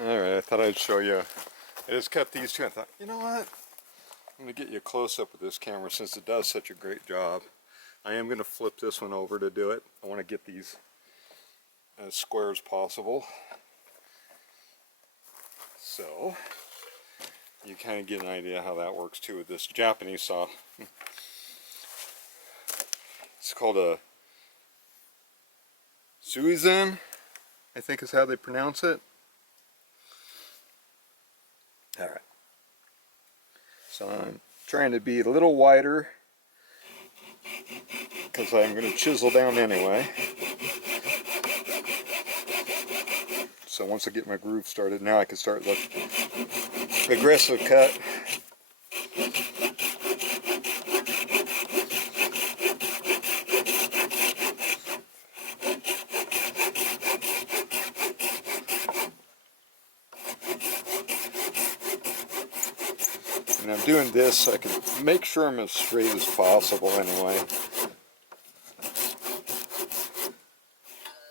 Alright, I thought I'd show you. I just kept these two. I thought, you know what? I'm going to get you a close-up with this camera since it does such a great job. I am going to flip this one over to do it. I want to get these as square as possible. So, you kind of get an idea how that works too with this Japanese saw. It's called a Suizen, I think is how they pronounce it. Alright. So I'm trying to be a little wider because I'm going to chisel down anyway. So once I get my groove started, now I can start the aggressive cut. And I'm doing this so I can make sure I'm as straight as possible anyway.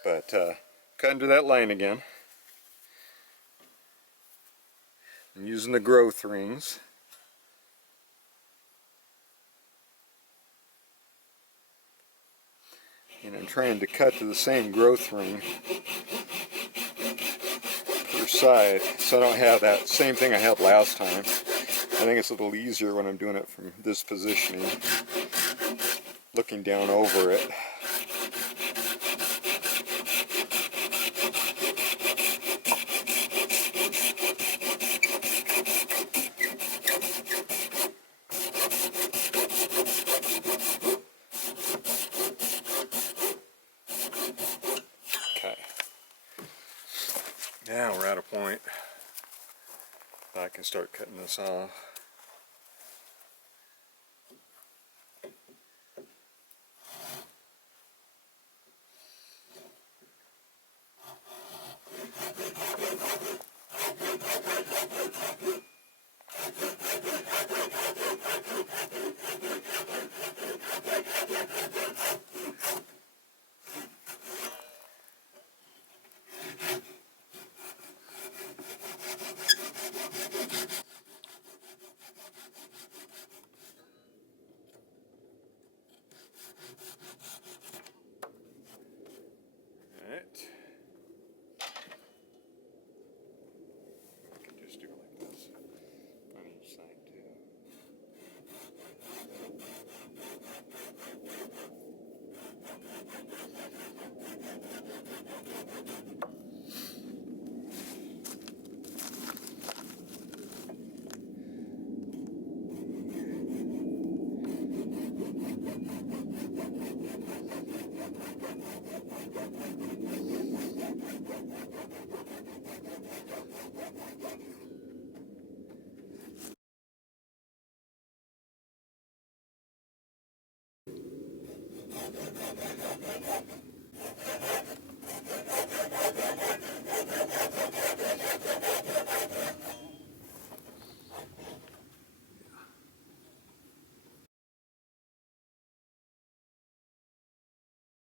But cut into that line again. I'm using the growth rings. And I'm trying to cut to the same growth ring per side so I don't have that same thing I had last time. I think it's a little easier when I'm doing it from this positioning, looking down over it. Okay. Now we're at a point that I can start cutting this off.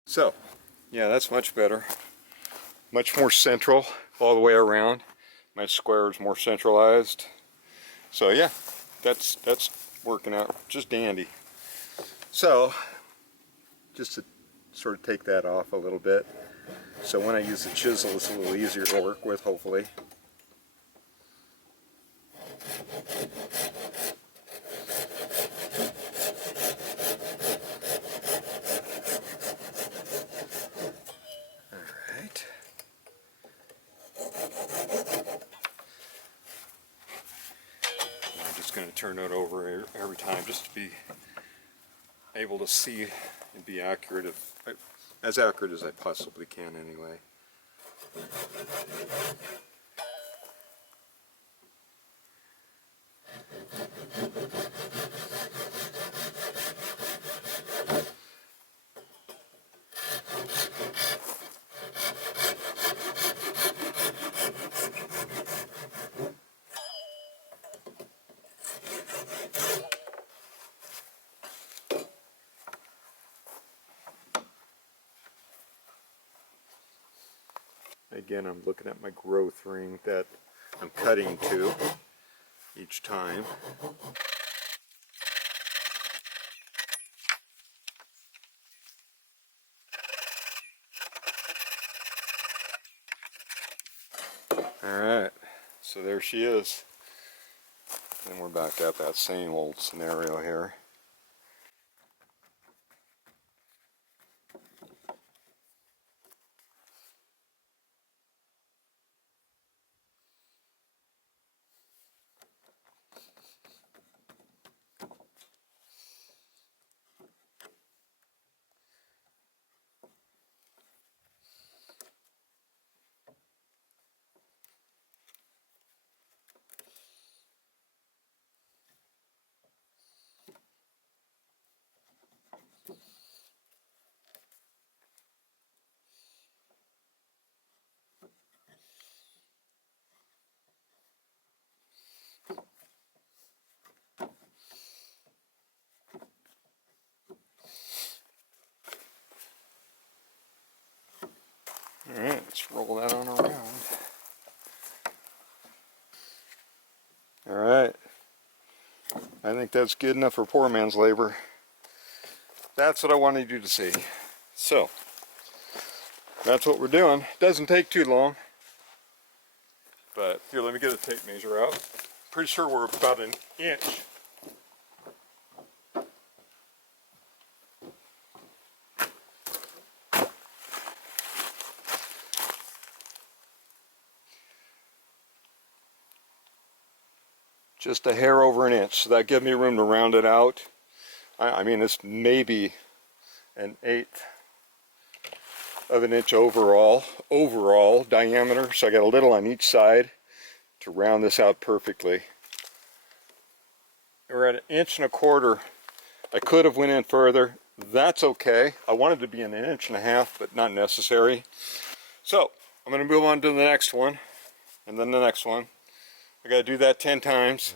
So, yeah, that's much better. Much more central all the way around. My square is more centralized. So yeah, that's working out just dandy. So, just to sort of take that off a little bit. So when I use the chisel, it's a little easier to work with, hopefully. Alright. I'm just going to turn it over every time just to be able to see and be accurate, as accurate as I possibly can anyway. Again, I'm looking at my growth ring that I'm cutting to each time. Alright, so there she is. And we're back at that same old scenario here. Alright, let's roll that on around. Alright, I think that's good enough for poor man's labor. That's what I wanted you to see. So, that's what we're doing. Doesn't take too long. But here, let me get a tape measure out. Pretty sure we're about an inch. Just a hair over an inch. So that gives me room to round it out. I mean, it's maybe an 1/8 of an inch overall diameter. So I got a little on each side to round this out perfectly. We're at 1.25 inches. I could have went in further. That's okay. I wanted to be an 1.5 inches, but not necessary. So I'm going to move on to the next one, and then the next one. I got to do that 10 times.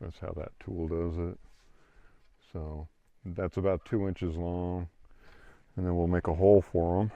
That's how that tool does it. So that's about 2 inches long, and then we'll make a hole for them.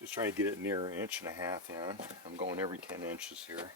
Just trying to get it near 1.5 inches in. I'm going every 10 inches here.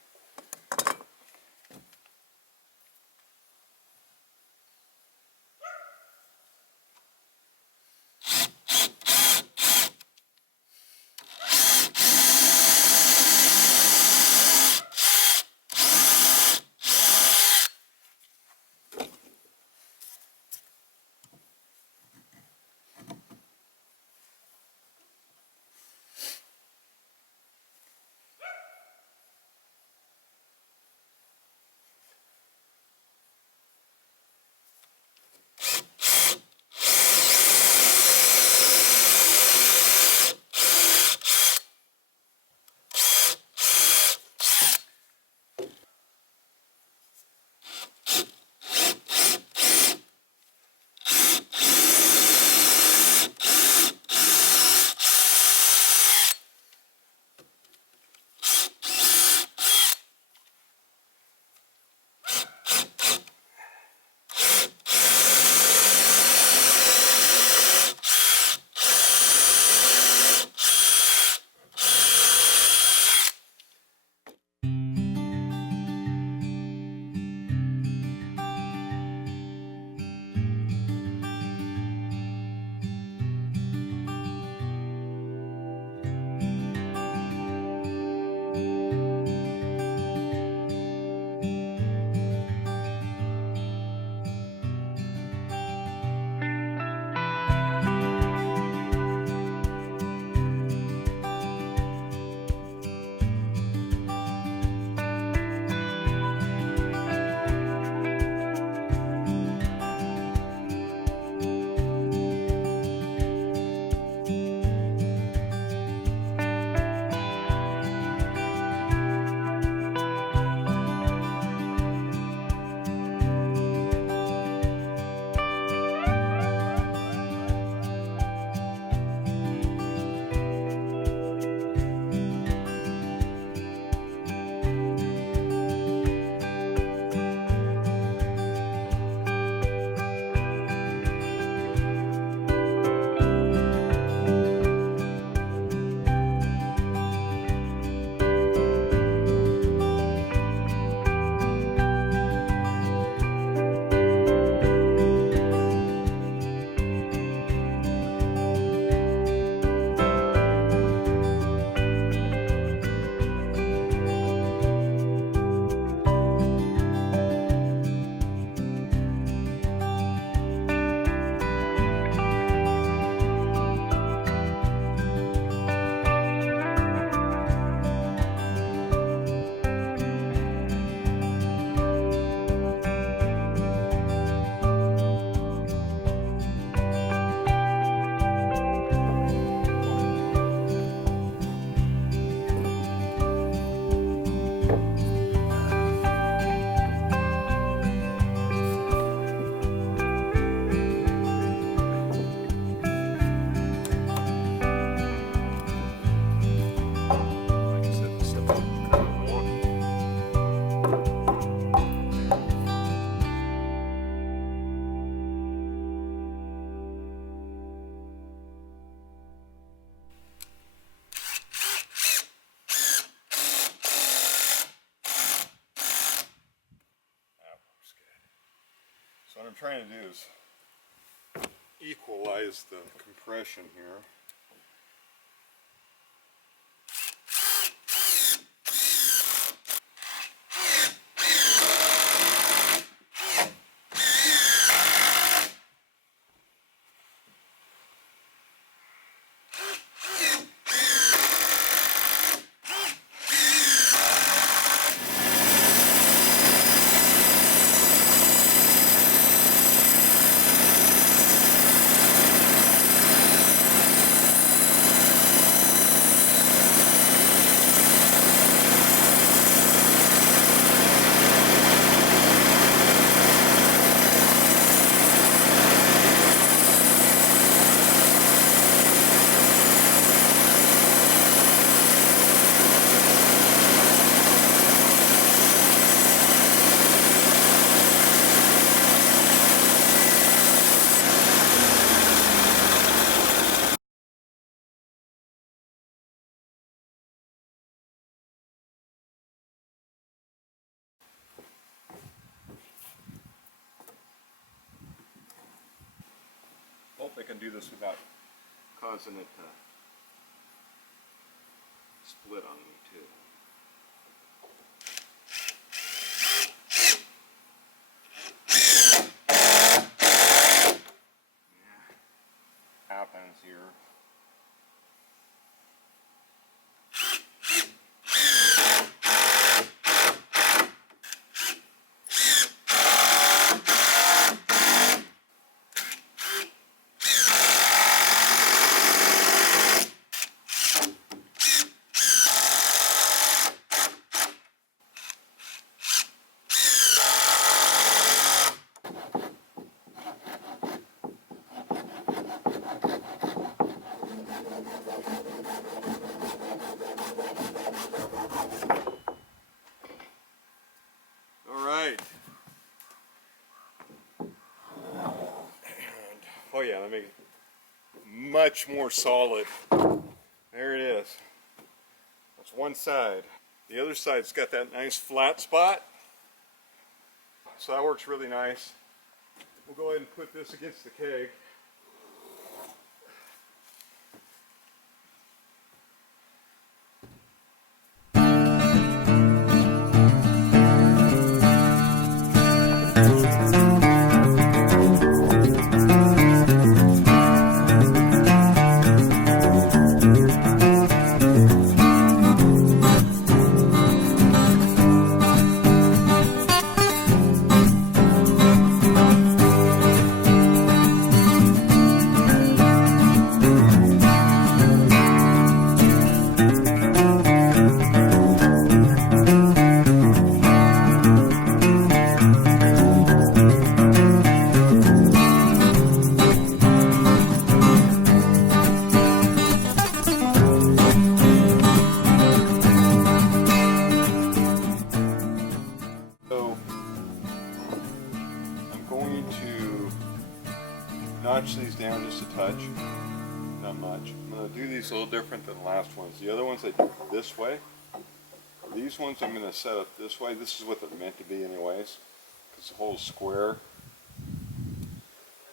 I'm trying to do is equalize the compression here. Hope I can do this without causing it to split on me too. Yeah, happens here. Oh yeah, that makes it much more solid. There it is. That's one side. The other side's got that nice flat spot. So that works really nice. We'll go ahead and put this against the keg. Notch these down just a touch, not much. I'm going to do these a little different than the last ones. The other ones I do this way. These ones I'm going to set up this way. This is what they're meant to be anyways, because the whole square.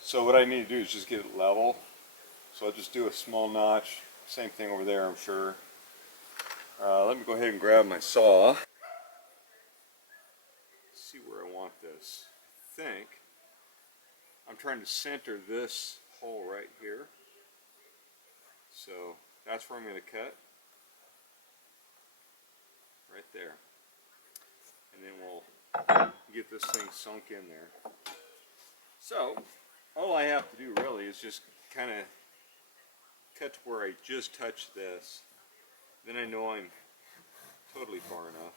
So what I need to do is just get it level. So I'll just do a small notch. Same thing over there, I'm sure. Let me go ahead and grab my saw. See where I want this. I think I'm trying to center this hole right here. So that's where I'm going to cut. Right there. And then we'll get this thing sunk in there. So all I have to do really is just kind of cut to where I just touched this. Then I know I'm totally far enough.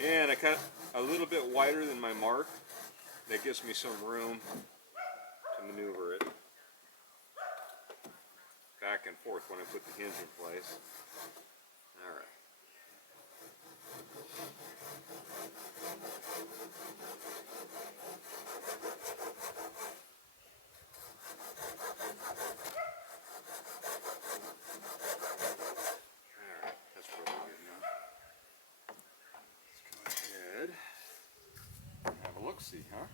And I cut a little bit wider than my mark. That gives me some room to maneuver it back and forth when I put the hinge in place. All right. Alright, that's probably good enough. Let's go ahead and have a look-see, huh?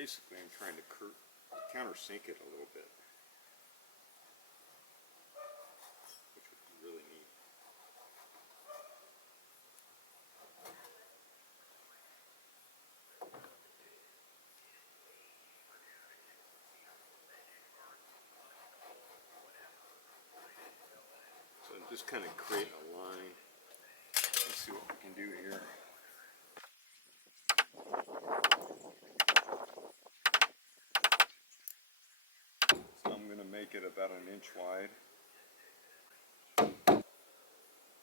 basically I'm trying to countersink it a little bit, which would be really neat. So I'm just kind of creating a line. Let's see what we can do here. So I'm going to make it about 1 inch wide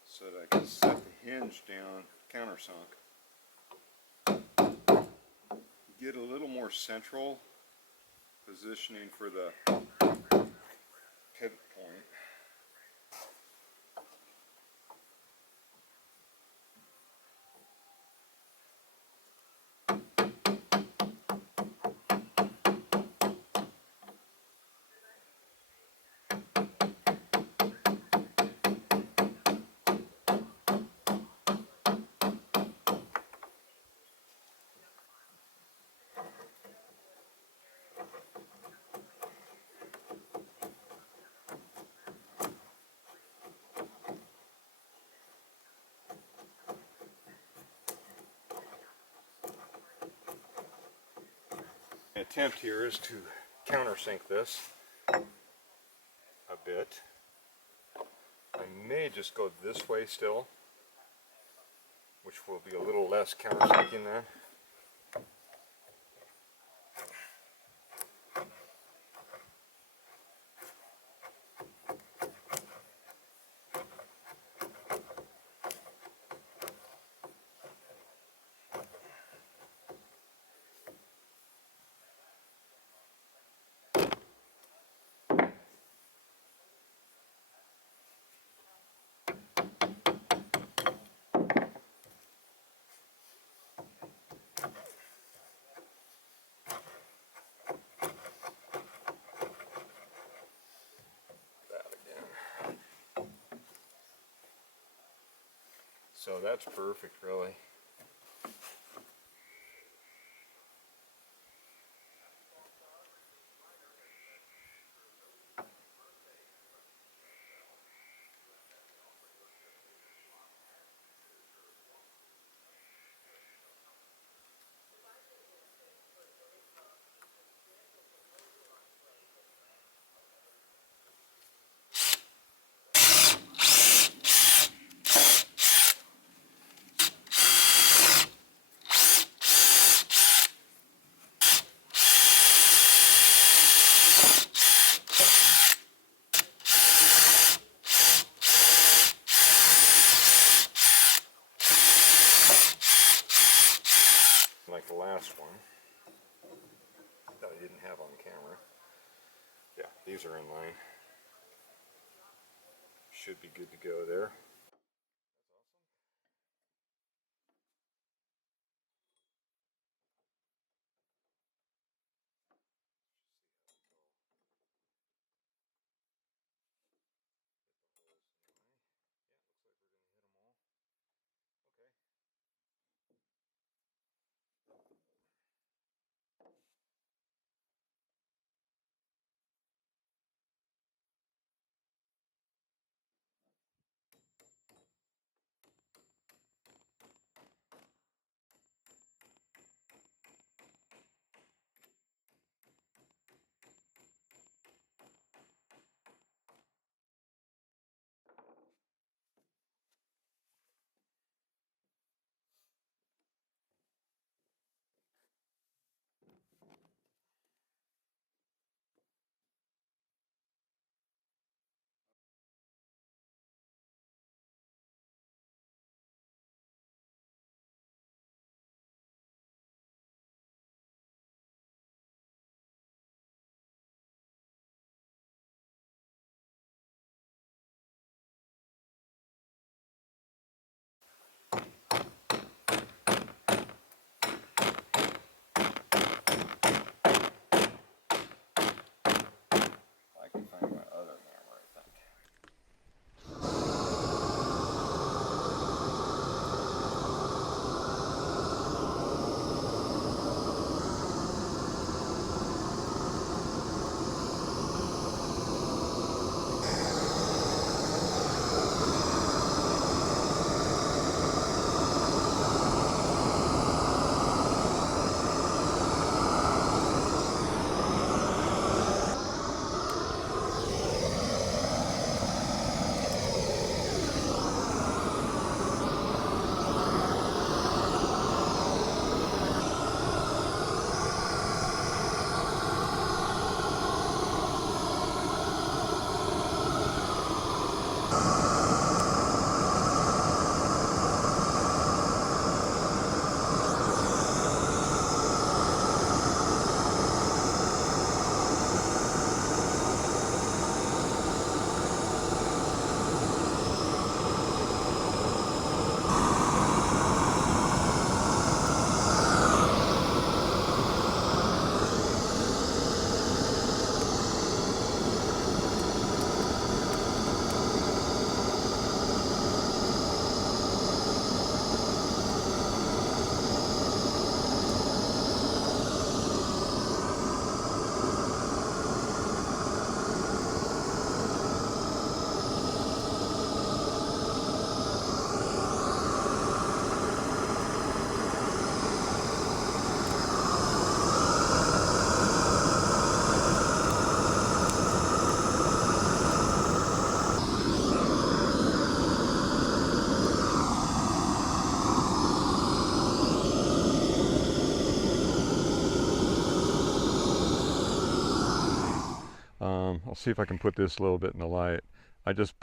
so that I can set the hinge down countersunk. Get a little more central positioning for the pivot point. The attempt here is to countersink this a bit. I may just go this way still, which will be a little less countersinking then. So that's perfect, really. Like the last one that I didn't have on camera. Yeah, these are in line. Should be good to go there. I'll see if I can put this a little bit in the light. I just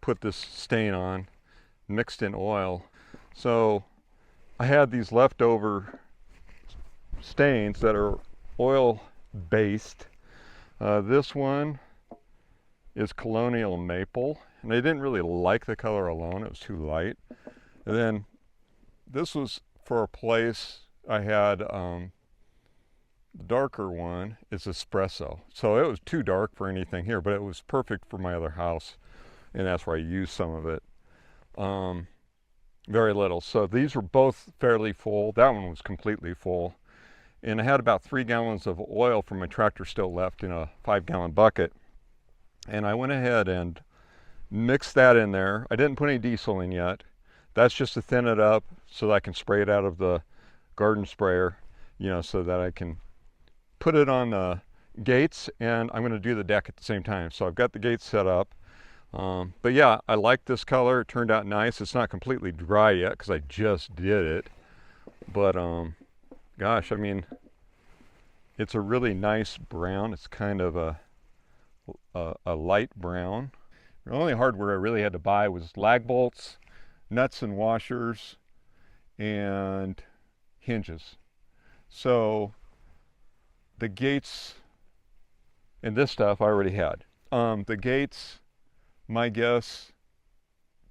put this stain on, mixed in oil. So I had these leftover stains that are oil based. This one is Colonial Maple, and I didn't really like the color alone, it was too light. And then this was for a place I had, the darker one is Espresso. So it was too dark for anything here, but it was perfect for my other house, and that's where I used some of it. Very little. So these were both fairly full. That one was completely full. And I had about 3 gallons of oil from my tractor still left in a 5-gallon bucket. And I went ahead and mixed that in there. I didn't put any diesel in yet. That's just to thin it up so that I can spray it out of the garden sprayer, you know, so that I can put it on the gates, and I'm going to do the deck at the same time. So I've got the gates set up. But yeah, I like this color. It turned out nice. It's not completely dry yet because I just did it. But gosh, I mean, it's a really nice brown. It's kind of a light brown. The only hardware I really had to buy was lag bolts, nuts and washers, and hinges. So the gates and this stuff I already had. The gates, my guess,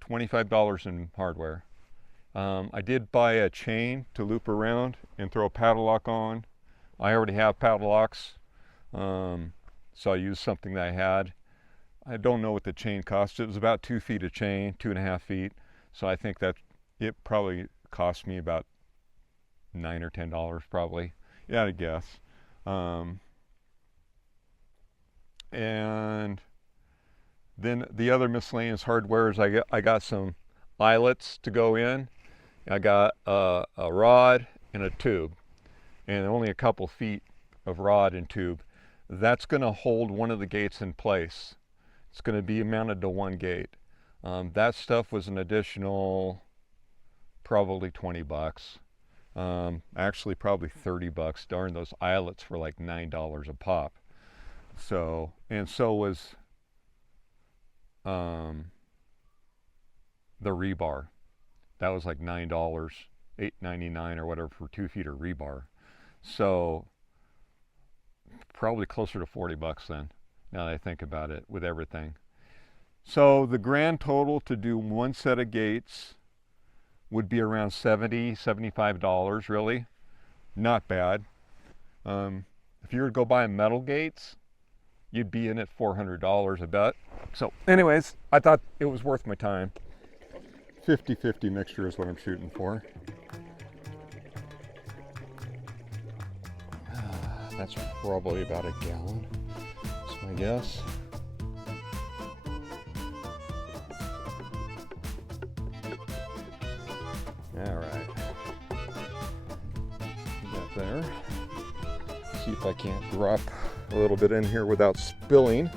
$25 in hardware. I did buy a chain to loop around and throw a padlock on. I already have padlocks, so I used something that I had. I don't know what the chain cost. It was about 2 feet of chain, 2.5 feet. So I think that it probably cost me about $9 or $10 probably. Yeah, I guess. And then the other miscellaneous hardware is I got some eyelets to go in. I got a rod and a tube, and only a couple feet of rod and tube. That's going to hold one of the gates in place. It's going to be mounted to one gate. That stuff was an additional probably 20 bucks. Actually probably 30 bucks. Darn, those eyelets were like $9 a pop. So, and so was the rebar. That was like $9, $8.99 or whatever for 2 feet of rebar. So probably closer to 40 bucks then, now that I think about it, with everything. So the grand total to do one set of gates would be around $70, $75, really. Not bad. If you were to go buy metal gates, you'd be in at $400, I bet. So anyways, I thought it was worth my time. 50-50 mixture is what I'm shooting for. That's probably about a gallon, that's my guess. All right, put that there. See if I can't drop a little bit in here without spilling.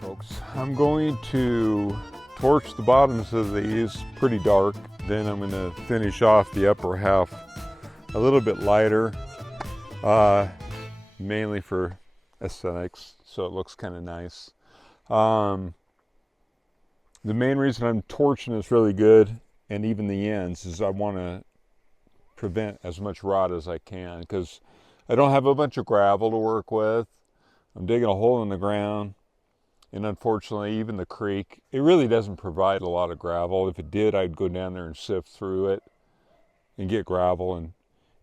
Folks, I'm going to torch the bottoms of these pretty dark, then I'm going to finish off the upper half a little bit lighter, mainly for aesthetics, so it looks kind of nice. The main reason I'm torching this really good, and even the ends, is I want to prevent as much rot as I can, because I don't have a bunch of gravel to work with. I'm digging a hole in the ground. And unfortunately, even the creek, it really doesn't provide a lot of gravel. If it did, I'd go down there and sift through it and get gravel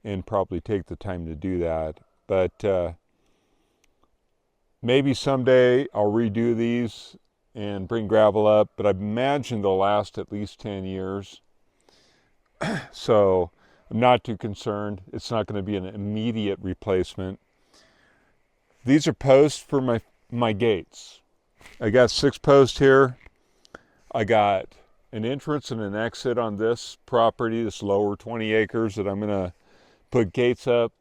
and probably take the time to do that. But maybe someday I'll redo these and bring gravel up, but I imagine they'll last at least 10 years. So I'm not too concerned. It's not going to be an immediate replacement. These are posts for my gates. I got 6 posts here. I got an entrance and an exit on this property, this lower 20 acres that I'm going to put gates up.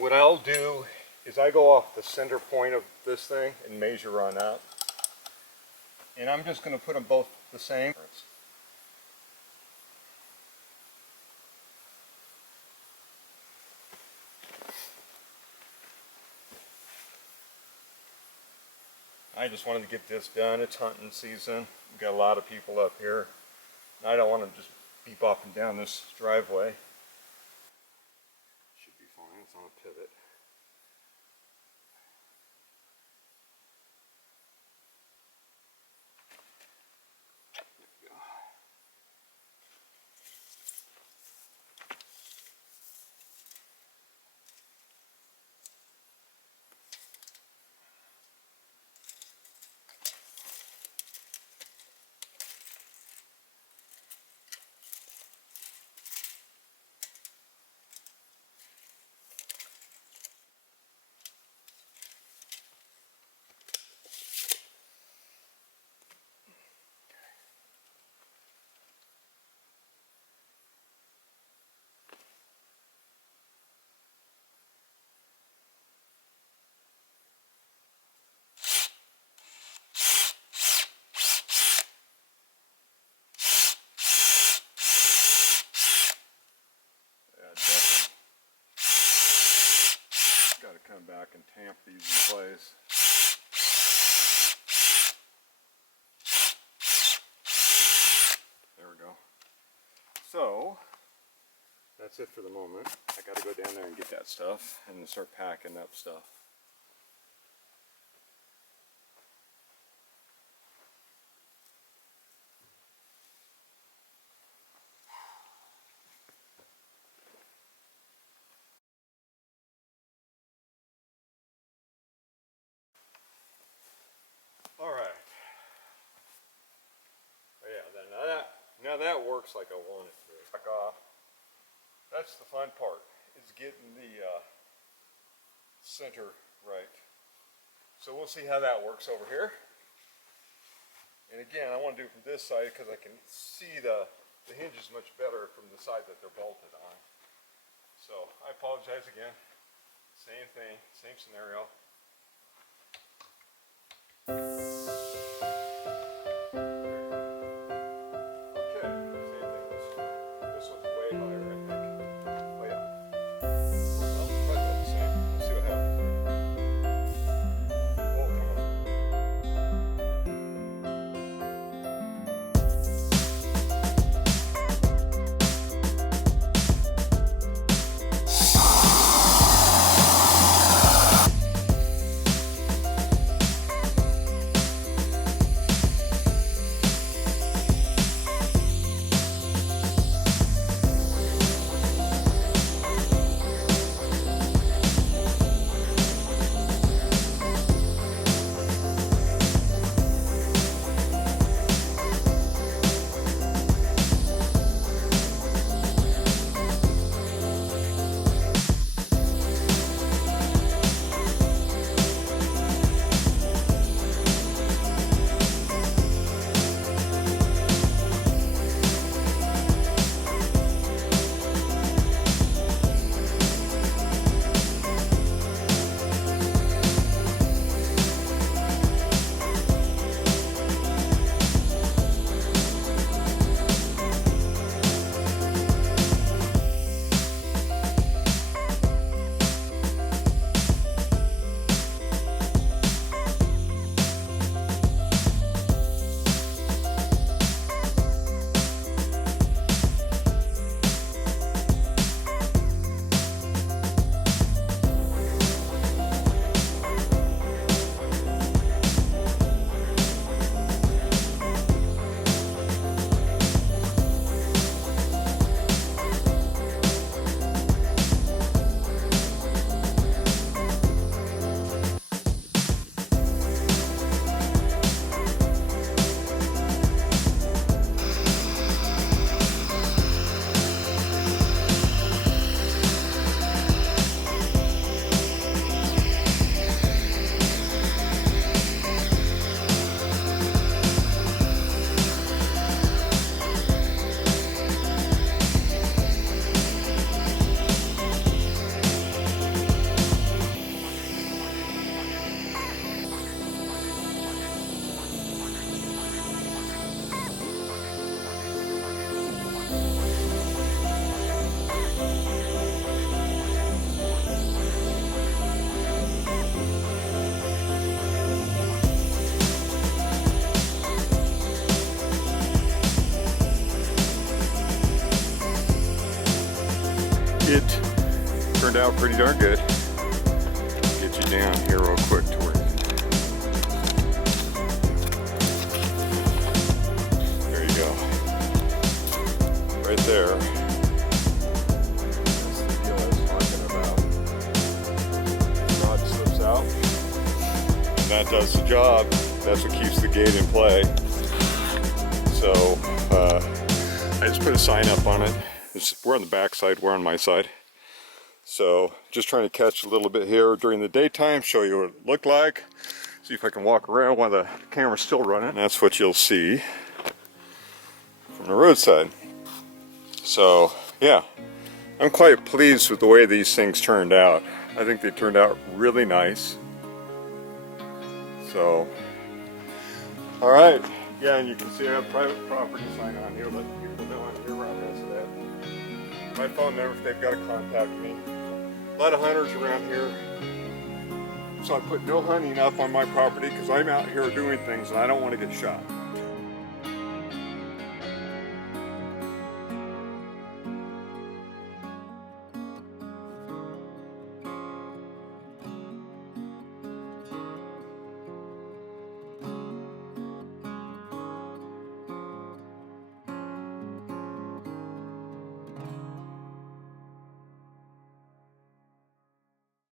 What I'll do is I go off the center point of this thing and measure on up. And I'm just going to put them both the same. I just wanted to get this done. It's hunting season. We've got a lot of people up here. I don't want to just beep up and down this driveway. Should be fine. It's on a pivot. Got to come back and tamp these in place. There we go. So that's it for the moment. I got to go down there and get that stuff and then start packing up stuff. All right. Yeah, now that works like I want it to. Back off. That's the fun part, is getting the center right. So we'll see how that works over here. And again, I want to do it from this side because I can see the hinges much better from the side that they're bolted on. So I apologize again. Same thing, same scenario. turned out pretty darn good. Get you down here real quick to where there you go. Right there. That's the deal I was talking about. The rod slips out, and that does the job. That's what keeps the gate in play. So I just put a sign up on it. We're on the back side, we're on my side. So just trying to catch a little bit here during the daytime, show you what it looked like. See if I can walk around while the camera's still running. And that's what you'll see from the roadside. So yeah, I'm quite pleased with the way these things turned out. I think they turned out really nice. So, all right. Yeah, and you can see I have private property sign on here, letting people know I'm here around this day. My phone number if they've got to contact me. A lot of hunters around here. So I put no hunting up on my property because I'm out here doing things and I don't want to get shot.